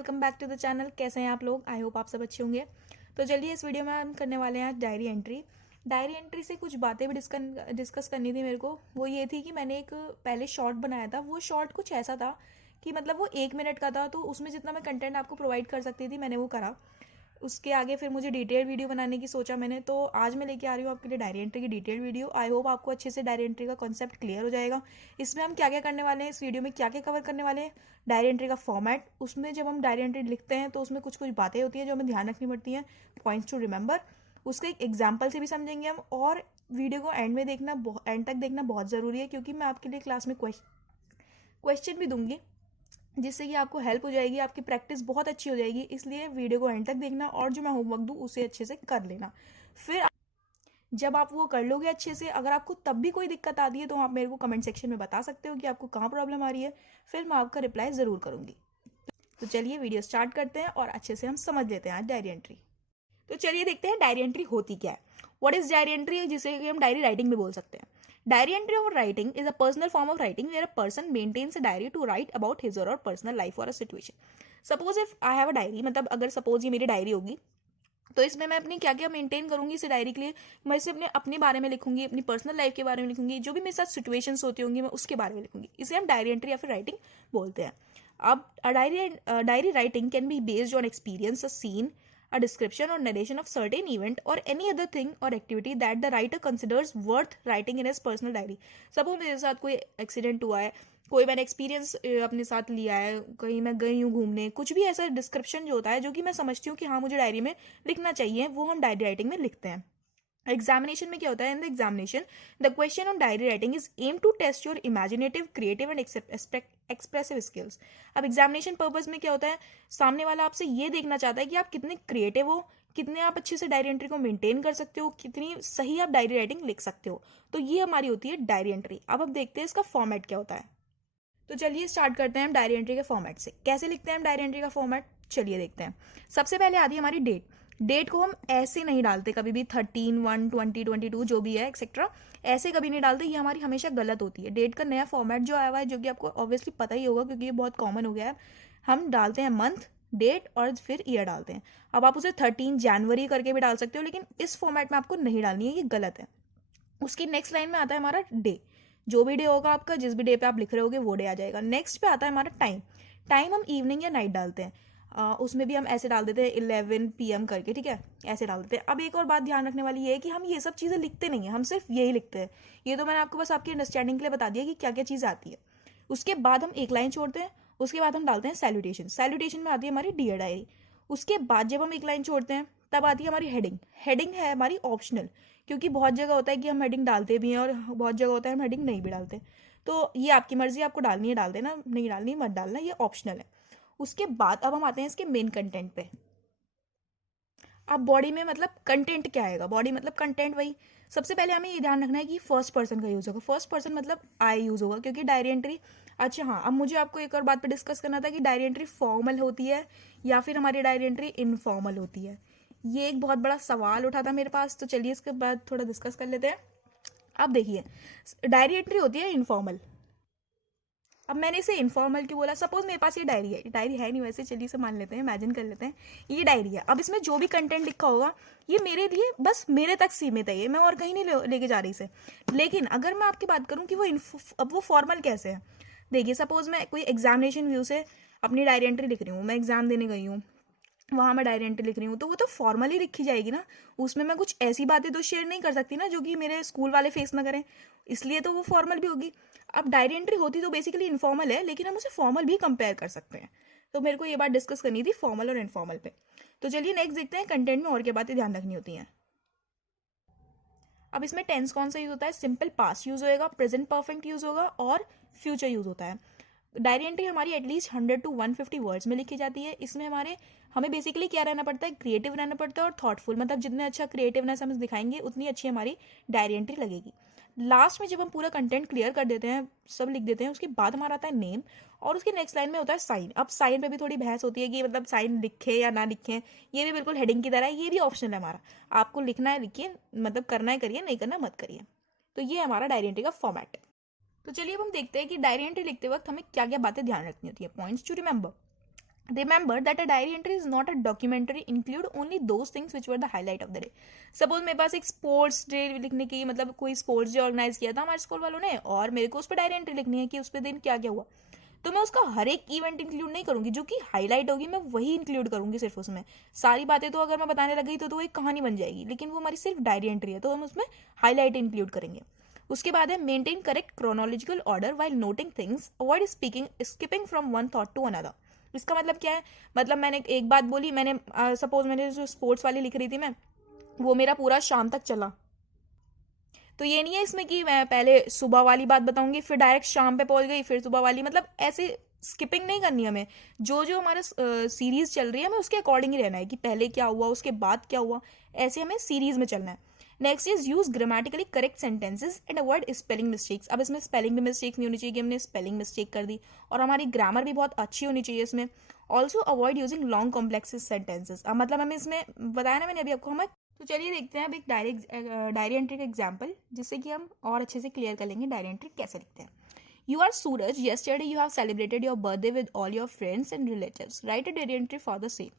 Welcome back to the channel. कैसे हैं आप लोग? आई होप आप सब अच्छे होंगे। तो चलिए इस वीडियो में हम करने वाले हैं डायरी एंट्री। डायरी एंट्री से कुछ बातें भी डिस्कस करनी थी मेरे को। वो ये थी कि मैंने एक पहले शॉर्ट बनाया था। वो शॉर्ट कुछ ऐसा था कि मतलब वो 1 मिनट का था, तो उसमें जितना मैं कंटेंट आपको प्रोवाइड कर सकती थी मैंने वो करा। उसके आगे फिर मुझे डिटेल वीडियो बनाने की सोचा मैंने, तो आज मैं लेके आ रही हूँ आपके लिए डायरी एंट्री की डिटेल वीडियो। आई होप आपको अच्छे से डायरी एंट्री का कॉन्सेप्ट क्लियर हो जाएगा। इसमें हम क्या क्या करने वाले हैं, इस वीडियो में क्या क्या कवर करने वाले हैं। डायरी एंट्री का फॉर्मेट, उसमें जब हम डायरी एंट्री लिखते हैं तो उसमें कुछ कुछ बातें होती हैं जो हमें ध्यान रखनी पड़ती हैं, पॉइंट्स टू रिमेंबर। उसके एक एग्जाम्पल से भी समझेंगे हम। और वीडियो को एंड में देखना, एंड तक देखना बहुत ज़रूरी है, क्योंकि मैं आपके लिए क्लास में क्वेश्चन भी दूंगी, जिससे कि आपको हेल्प हो जाएगी, आपकी प्रैक्टिस बहुत अच्छी हो जाएगी। इसलिए वीडियो को एंड तक देखना और जो मैं होमवर्क दूँ उसे अच्छे से कर लेना। फिर जब आप वो कर लोगे अच्छे से, अगर आपको तब भी कोई दिक्कत आती है तो आप मेरे को कमेंट सेक्शन में बता सकते हो कि आपको कहाँ प्रॉब्लम आ रही है। फिर मैं आपका रिप्लाई ज़रूर करूँगी। तो चलिए वीडियो स्टार्ट करते हैं और अच्छे से हम समझ लेते हैं आज डायरी एंट्री। तो चलिए देखते हैं डायरी एंट्री होती क्या है। व्हाट इज डायरी एंट्री, जिसे कि हम डायरी राइटिंग भी बोल सकते हैं। Diary entry or writing is a personal form of writing where a person maintains a diary to write about his or personal life or a situation. Suppose if I have a diary, मतलब अगर suppose ये मेरी diary होगी, तो इसमें मैं अपनी क्या क्या मेंटेन करूंगी इस डायरी के लिए। मैं इसे अपने बारे में लिखूंगी, अपनी पर्सनल लाइफ के बारे में लिखूंगी, जो भी मेरे साथ सिचुएशंस होती होंगी मैं उसके बारे में लिखूंगी। इसे हम डायरी एंट्री या फिर राइटिंग बोलते हैं। अब diary writing can be based on experience, a scene, a description or narration of certain event or any other thing or activity that the writer considers worth writing in his personal diary. Suppose मेरे साथ कोई accident हुआ है, कोई मैंने experience अपने साथ लिया है, कहीं मैं गई हूँ घूमने, कुछ भी ऐसा डिस्क्रिप्शन जो होता है जो कि मैं समझती हूँ कि हाँ मुझे डायरी में लिखना चाहिए, वो हम डायरी राइटिंग में लिखते हैं। एग्जामिनेशन में क्या होता है, in the examination the question on diary writing is aim to test your imaginative, creative and expressive skills. अब एग्जामिनेशन पर्पज में क्या होता है, सामने वाला आपसे ये देखना चाहता है कि आप कितने क्रिएटिव हो, कितने आप अच्छे से डायरी एंट्री को मेंटेन कर सकते हो, कितनी सही आप डायरी राइटिंग लिख सकते हो। तो ये हमारी होती है डायरी एंट्री। अब हम देखते हैं इसका फॉर्मेट क्या होता है। तो चलिए स्टार्ट करते हैं हम डायरी एंट्री के फॉर्मेट से। कैसे लिखते हैं हम डायरी एंट्री का फॉर्मेट, चलिए देखते हैं। सबसे पहले आती है हमारी डेट। डेट को हम ऐसे नहीं डालते कभी भी, 13/1/2022 जो भी है एक्सेट्रा, ऐसे कभी नहीं डालते। ये हमारी हमेशा गलत होती है। डेट का नया फॉर्मेट जो आया हुआ है, जो कि आपको ऑब्वियसली पता ही होगा क्योंकि ये बहुत कॉमन हो गया है, हम डालते हैं मंथ, डेट और फिर ईयर डालते हैं। अब आप उसे 13 जनवरी करके भी डाल सकते हो, लेकिन इस फॉर्मेट में आपको नहीं डालनी है, ये गलत है। उसकी नेक्स्ट लाइन में आता है हमारा डे। जो भी डे होगा आपका, जिस भी डे पे आप लिख रहे होगे वो डे आ जाएगा। नेक्स्ट पे आता है हमारा टाइम। टाइम हम इवनिंग या नाइट डालते हैं। उसमें भी हम ऐसे डाल देते हैं 11 PM करके, ठीक है, ऐसे डाल देते हैं। अब एक और बात ध्यान रखने वाली ये है कि हम ये सब चीज़ें लिखते नहीं हैं, हम सिर्फ यही लिखते हैं। ये तो मैंने आपको बस आपकी अंडरस्टैंडिंग के लिए बता दिया कि क्या क्या चीज़ आती है। उसके बाद हम एक लाइन छोड़ते हैं, उसके बाद हम डालते हैं सैल्यूटेशन। सैल्यूटेशन में आती है हमारी डियर डायरी। उसके बाद जब हम एक लाइन छोड़ते हैं तब आती है हमारी हेडिंग। हेडिंग है हमारी ऑप्शनल, क्योंकि बहुत जगह होता है कि हम हेडिंग डालते भी हैं और बहुत जगह होता है हम हेडिंग नहीं भी डालते। तो ये आपकी मर्जी, आपको डालनी है डाल देना, नहीं डालनी मत डालना, ये ऑप्शनल है। उसके बाद अब हम आते हैं इसके मेन कंटेंट पे। अब बॉडी में मतलब कंटेंट क्या आएगा, बॉडी मतलब कंटेंट वही। सबसे पहले हमें ये ध्यान रखना है कि फर्स्ट पर्सन का यूज़ होगा। फर्स्ट पर्सन मतलब आई यूज़ होगा, क्योंकि डायरी एंट्री। अच्छा हाँ, अब मुझे आपको एक और बात पे डिस्कस करना था कि डायरी एंट्री फॉर्मल होती है या फिर हमारी डायरी एंट्री इनफॉर्मल होती है। ये एक बहुत बड़ा सवाल उठा था मेरे पास, तो चलिए इसके बाद थोड़ा डिस्कस कर लेते हैं। अब देखिए, डायरी एंट्री होती है इनफॉर्मल। अब मैंने इसे इनफॉर्मल क्यों बोला, सपोज मेरे पास ये डायरी है नहीं वैसे, चलिए इसे मान लेते हैं, इमेजिन कर लेते हैं ये डायरी है। अब इसमें जो भी कंटेंट लिखा होगा ये मेरे लिए, बस मेरे तक सीमित है, ये मैं और कहीं नहीं लेके जा रही इसे। लेकिन अगर मैं आपकी बात करूँ कि अब वो फॉर्मल कैसे है, देखिए सपोज मैं कोई एग्जामिनेशन व्यू से अपनी डायरी एंट्री लिख रही हूँ, मैं एग्जाम देने गई हूँ, वहाँ मैं डायरी एंट्री लिख रही हूँ, तो वो तो फॉर्मली लिखी जाएगी ना। उसमें मैं कुछ ऐसी बातें तो शेयर नहीं कर सकती ना जो कि मेरे स्कूल वाले फेस ना करें, इसलिए तो वो फॉर्मल भी होगी। अब डायरी एंट्री होती तो बेसिकली इनफॉर्मल है, लेकिन हम उसे फॉर्मल भी कंपेयर कर सकते हैं। तो मेरे को ये बात डिस्कस करनी थी फॉर्मल और इनफॉर्मल पे। तो चलिए नेक्स्ट देखते हैं कंटेंट में और क्या बातें ध्यान रखनी होती हैं। अब इसमें टेंस कौन सा यूज होता है, सिंपल पास्ट यूज होएगा, प्रेजेंट परफेक्ट यूज होगा और फ्यूचर यूज होता है। डायरी एंट्री हमारी एटलीस्ट 100 to 150 वर्ड्स में लिखी जाती है। इसमें हमें बेसिकली क्या रहना पड़ता है, क्रिएटिव रहना पड़ता है और थॉटफुल, मतलब जितने अच्छा क्रिएटिवनेस हम दिखाएंगे उतनी अच्छी हमारी डायरी एंट्री लगेगी। लास्ट में जब हम पूरा कंटेंट क्लियर कर देते हैं, सब लिख देते हैं, उसके बाद हमारा आता है नेम और उसके नेक्स्ट लाइन में होता है साइन। अब साइन पे भी थोड़ी बहस होती है कि मतलब साइन लिखे या ना लिखे, ये भी बिल्कुल हेडिंग की तरह है, ये भी ऑप्शनल है हमारा। आपको लिखना है लिखिए, मतलब करना है करिए, नहीं करना मत करिए। तो ये हमारा डायरी एंट्री का फॉर्मेट है। तो चलिए अब हम देखते हैं कि डायरी एंट्री लिखते वक्त हमें क्या क्या बातें ध्यान रखनी होती है, points to remember. Remember that a diary entry is not a documentary, include only those things which were the highlight of the day. Suppose मेरे पास एक स्पोर्ट्स डे लिखने की, मतलब कोई स्पोर्ट्स डे ऑर्गेनाइज किया था हमारे स्कूल वालों ने, और मेरे को उस पर डायरी एंट्री लिखनी है कि उस पर दिन क्या क्या हुआ, तो मैं उसका हर एक इवेंट इंक्लूड नहीं करूंगी, जो कि हाईलाइट होगी मैं वही इंक्लूड करूंगी सिर्फ उसमें। सारी बातें तो अगर मैं बताने लग गई तो वो एक कहानी बन जाएगी, लेकिन वो हमारी सिर्फ डायरी एंट्री है तो हम उसमें हाईलाइट इंक्लूड करेंगे। उसके बाद है maintain correct chronological order while noting things, avoid speaking skipping from one thought to another. इसका मतलब क्या है, मतलब मैंने एक बात बोली, मैंने सपोज मैंने जो स्पोर्ट्स वाली लिख रही थी मैं, वो मेरा पूरा शाम तक चला, तो ये नहीं है इसमें कि मैं पहले सुबह वाली बात बताऊंगी फिर डायरेक्ट शाम पे पहुंच गई फिर सुबह वाली, मतलब ऐसे स्किपिंग नहीं करनी हमें। जो जो हमारा सीरीज चल रही है हमें उसके अकॉर्डिंग ही रहना है कि पहले क्या हुआ उसके बाद क्या हुआ, ऐसे हमें सीरीज में चलना है। Next is use grammatically correct sentences and avoid spelling mistakes. अब इसमें स्पेलिंग की मिस्टेक्स नहीं होनी चाहिए कि हमने स्पेलिंग मिस्टेक कर दी, और हमारी ग्रामर भी बहुत अच्छी होनी चाहिए इसमें। Also avoid using long complex sentences. अब मतलब हमें इसमें बताया ना मैंने अभी आपको, हमें तो चलिए देखते हैं अब एक डायरी एंट्री का एग्जाम्पल, जिससे कि हम और अच्छे से क्लियर कर लेंगे डायरी एंट्री कैसे लिखते हैं। You are Suraj, yesterday you have celebrated your birthday with all your friends and relatives. Write a diary entry for the same.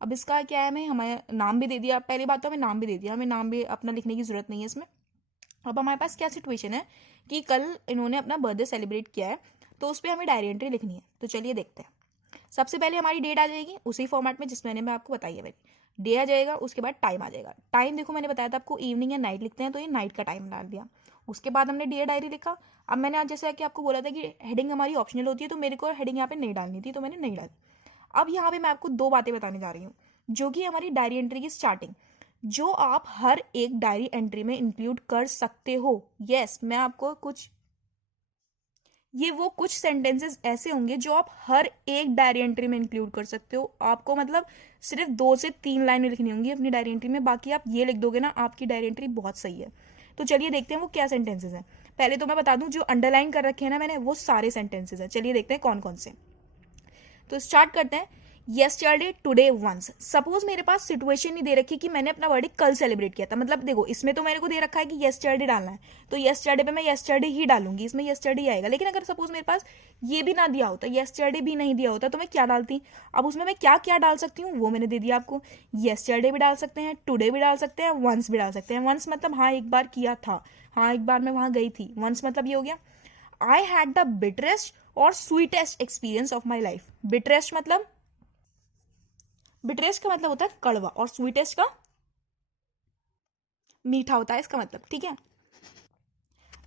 अब इसका क्या है, हमें नाम भी दे दिया, पहली बात तो हमें नाम भी दे दिया, हमें नाम भी अपना लिखने की जरूरत नहीं है इसमें। अब हमारे पास क्या सिचुएशन है कि कल इन्होंने अपना बर्थडे सेलिब्रेट किया है, तो उस पर हमें डायरी एंट्री लिखनी है। तो चलिए देखते हैं। सबसे पहले हमारी डेट आ जाएगी उसी फॉर्मेट में जिसमें मैं आपको बताई है मेरी। डे आ जाएगा, उसके बाद टाइम आ जाएगा। टाइम देखो मैंने बताया था आपको इवनिंग या नाइट लिखते हैं, तो ये नाइट का टाइम डाल दिया। उसके बाद हमने डियर डायरी लिखा। अब मैंने आज जैसे कि आपको बोला था कि हेडिंग हमारी ऑप्शनल होती है, तो मेरे को हेडिंग यहाँ पे नहीं डालनी थी, तो मैंने नहीं डाली। अब यहाँ पे मैं आपको दो बातें बताने जा रही हूँ जो कि हमारी डायरी एंट्री की स्टार्टिंग, जो आप हर एक डायरी एंट्री में इंक्लूड कर सकते हो। यस, मैं आपको कुछ, ये वो कुछ सेंटेंसेस ऐसे होंगे जो आप हर एक डायरी एंट्री में इंक्लूड कर सकते हो। आपको मतलब सिर्फ 2 से 3 लाइनें लिखनी होंगी अपनी डायरी एंट्री में, बाकी आप ये लिख दोगे ना, आपकी डायरी एंट्री बहुत सही है। तो चलिए देखते हैं वो क्या सेंटेंसेस हैं। पहले तो मैं बता दूं, जो अंडरलाइन कर रखे हैं ना मैंने, वो सारे सेंटेंसेस हैं। चलिए देखते हैं कौन कौन से। तो स्टार्ट करते हैं। Yesterday, today, once. सपोज मेरे पास सिचुएशन नहीं दे रखी कि मैंने अपना बर्थडे कल सेलिब्रेट किया था, मतलब देखो इसमें तो मेरे को दे रखा है कि येस्टरडे डालना है, तो येस्टरडे पे मैं येस्टरडे ही डालूंगी, इसमें येस्टरडे ही आएगा। लेकिन अगर सपोज मेरे पास ये भी ना दिया होता, येस्टरडे भी नहीं दिया होता, तो मैं क्या डालती। अब उसमें मैं क्या क्या डाल सकती हूँ वो मैंने दे दिया आपको। येस्टरडे भी डाल सकते हैं, टुडे भी डाल सकते हैं, वंस भी डाल सकते हैं। वंस मतलब हाँ एक बार किया था, हाँ एक बार मैं वहां गई थी। वंस मतलब ये हो गया। आई हैड द बिटरेस्ट और sweetest experience of my life. Bitterest मतलब, बिटरेस्ट का मतलब होता है कड़वा, और स्वीटेस्ट का मीठा होता है इसका मतलब, ठीक है।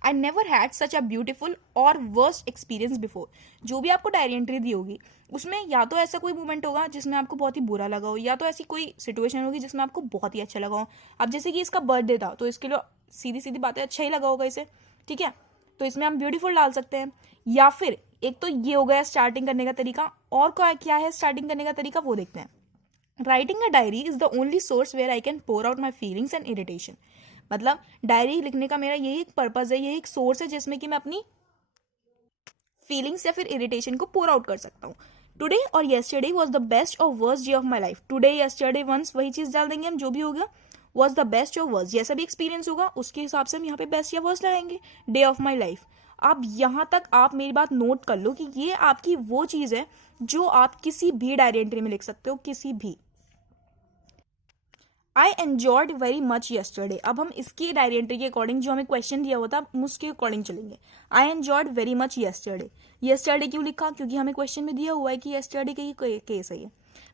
I never had such a beautiful और वर्स्ट एक्सपीरियंस बिफोर। जो भी आपको डायरी एंट्री दी होगी उसमें या तो ऐसा कोई मोमेंट होगा जिसमें आपको बहुत ही बुरा लगा हो, या तो ऐसी कोई सिचुएशन होगी जिसमें आपको बहुत ही अच्छा लगा हो। अब जैसे कि इसका बर्थडे था तो इसके लिए सीधी सीधी बातें अच्छा ही लगा होगा इसे, ठीक है, तो इसमें हम ब्यूटीफुल डाल सकते हैं। या फिर एक तो ये हो गया स्टार्टिंग करने का तरीका, और क्या है स्टार्टिंग करने का तरीका वो देखते हैं। Writing a diary is the only source where I can pour out my feelings and irritation. मतलब डायरी लिखने का मेरा यही एक पर्पज है, यही एक सोर्स है जिसमें कि मैं अपनी फीलिंग्स या फिर इरिटेशन को पोर आउट कर सकता हूँ। Today or yesterday was the best or worst day of my life. Today, yesterday, once, वही चीज डाल देंगे हम, जो भी होगा। Was the best or worst, जैसा भी एक्सपीरियंस होगा उसके हिसाब से हम यहाँ पे बेस्ट या वर्स्ट लगाएंगे। Day of my life. अब यहाँ तक आप मेरी बात नोट कर लो कि ये आपकी वो चीज है जो आप किसी भी डायरी एंट्री में लिख सकते हो, किसी भी। I enjoyed very much yesterday. अब हम इसकी डायरी एंट्री के अकॉर्डिंग जो हमें क्वेश्चन दिया हुआ था हम उसके अकॉर्डिंग चलेंगे। I enjoyed very much yesterday. Yesterday क्यों लिखा, क्योंकि हमें क्वेश्चन में दिया हुआ है कि येस्टरडे के ही केस है ये।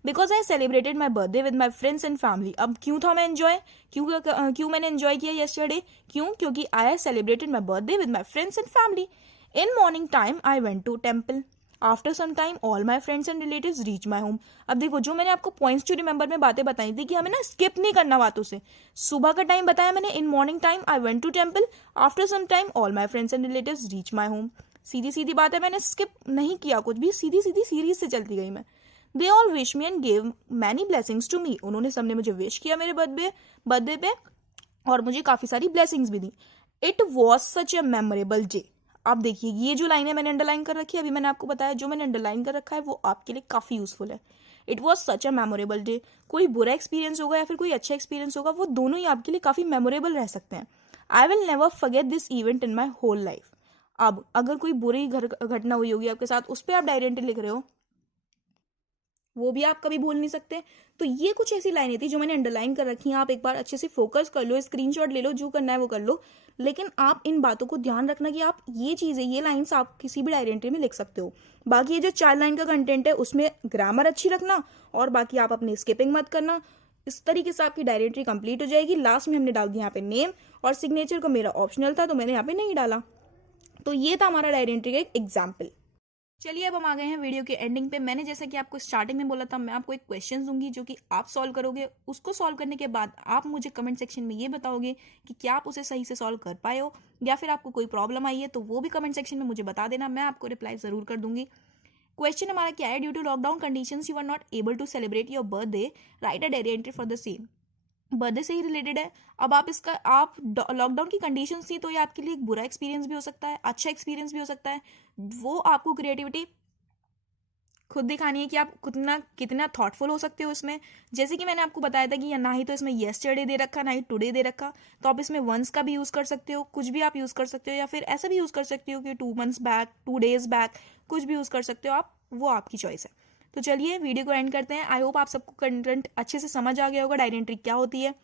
Because I celebrated my birthday with my friends and family. अब क्यों था मैं एंजॉय, क्यों मैंने एंजॉय किया येस्टरडे, क्योंकि I celebrated my birthday with my friends and family. In morning time I went to temple. After some time all my friends and relatives reach my home. अब देखो जो मैंने आपको पॉइंट्स टू रिमेंबर में बातें बताई थी कि हमें ना स्किप नहीं करना बातों से। सुबह का टाइम बताया मैंने, in morning time I went to temple, after some time all my friends and relatives reach my home. सीधी सीधी बात है, मैंने स्किप नहीं किया कुछ भी, सीधी सीधी सीरीज से चलती गई मैं। They all wish me and gave many blessings to me. उन्होंने सबने मुझे विश किया मेरे बर्थडे पे और मुझे काफी सारी ब्लेसिंग्स भी दी। It was such a memorable day. आप देखिए ये जो लाइन है मैंने अंडरलाइन कर रखी है, अभी मैंने आपको बताया जो मैंने अंडरलाइन कर रखा है वो आपके लिए काफी यूजफुल है। It was such a memorable day. कोई बुरा एक्सपीरियंस होगा या फिर कोई अच्छा एक्सपीरियंस होगा, वो दोनों ही आपके लिए काफी मेमोरेबल रह सकते हैं। I will never forget this event in my whole life. अब अगर कोई बुरी घटना हुई होगी आपके साथ, उस पर आप डायरी एंट्री लिख रहे हो, वो भी आप कभी भूल नहीं सकते। तो ये कुछ ऐसी लाइनें थी जो मैंने अंडरलाइन कर रखी हैं। आप एक बार अच्छे से फोकस कर लो, स्क्रीनशॉट ले लो, जो करना है वो कर लो, लेकिन आप इन बातों को ध्यान रखना कि आप ये चीज़ें, ये लाइन्स आप किसी भी डायरी एंट्री में लिख सकते हो। बाकी ये जो 4 लाइन का कंटेंट है उसमें ग्रामर अच्छी रखना, और बाकी आप अपनी स्किपिंग मत करना। इस तरीके से आपकी डायरी एंट्री कंप्लीट हो जाएगी। लास्ट में हमने डाल दिया यहाँ पे नेम, और सिग्नेचर को मेरा ऑप्शनल था तो मैंने यहाँ पे नहीं डाला। तो ये था हमारा डायरी एंट्री का एक एग्जाम्पल। चलिए अब हम आ गए हैं वीडियो के एंडिंग पे। मैंने जैसा कि आपको स्टार्टिंग में बोला था, मैं आपको एक क्वेश्चन दूंगी जो कि आप सॉल्व करोगे। उसको सॉल्व करने के बाद आप मुझे कमेंट सेक्शन में ये बताओगे कि क्या आप उसे सही से सॉल्व कर पाए हो, या फिर आपको कोई प्रॉब्लम आई है तो वो भी कमेंट सेक्शन में मुझे बता देना, मैं आपको रिप्लाई ज़रूर कर दूंगी। क्वेश्चन हमारा क्या है, due to lockdown conditions you are not able to celebrate your birthday, write a diary entry for the same. Birthday से ही रिलेटेड है। अब आप लॉकडाउन की कंडीशंस थी तो ये आपके लिए एक बुरा एक्सपीरियंस भी हो सकता है, अच्छा एक्सपीरियंस भी हो सकता है। वो आपको क्रिएटिविटी खुद दिखानी है कि आप कितना थॉटफुल हो सकते हो इसमें। जैसे कि मैंने आपको बताया था कि ना ही तो इसमें येस्टरडे दे रखा, ना ही टुडे दे रखा, तो आप इसमें वंस का भी यूज़ कर सकते हो, कुछ भी आप यूज़ कर सकते हो, या फिर ऐसा भी यूज़ कर सकते हो कि 2 months बैक, 2 days बैक, कुछ भी यूज़ कर सकते हो आप, वो आपकी चॉइस है। तो चलिए वीडियो को एंड करते हैं। आई होप आप सबको कंटेंट अच्छे से समझ आ गया होगा, डायरी एंट्री क्या होती है।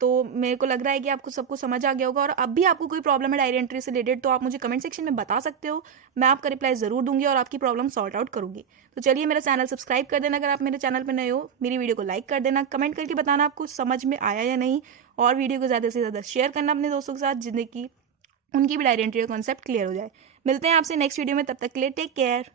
तो मेरे को लग रहा है कि आपको सबको समझ आ गया होगा, और अब भी आपको कोई प्रॉब्लम है डायरी एंट्री से रिलेटेड तो आप मुझे कमेंट सेक्शन में बता सकते हो। मैं आपका रिप्लाई ज़रूर दूंगी और आपकी प्रॉब्लम सॉर्ट आउट करूंगी। तो चलिए मेरा चैनल सब्सक्राइब कर देना अगर आप मेरे चैनल पर नए हो, मेरी वीडियो को लाइक कर देना, कमेंट करके बताना आपको समझ में आया या नहीं, और वीडियो को ज़्यादा से ज़्यादा शेयर करना अपने दोस्तों के साथ, जिनकी उनकी भी डायरी एंट्री का कॉन्सेप्ट क्लियर हो जाए। मिलते हैं आपसे नेक्स्ट वीडियो में, तब तक के लिए टेक केयर।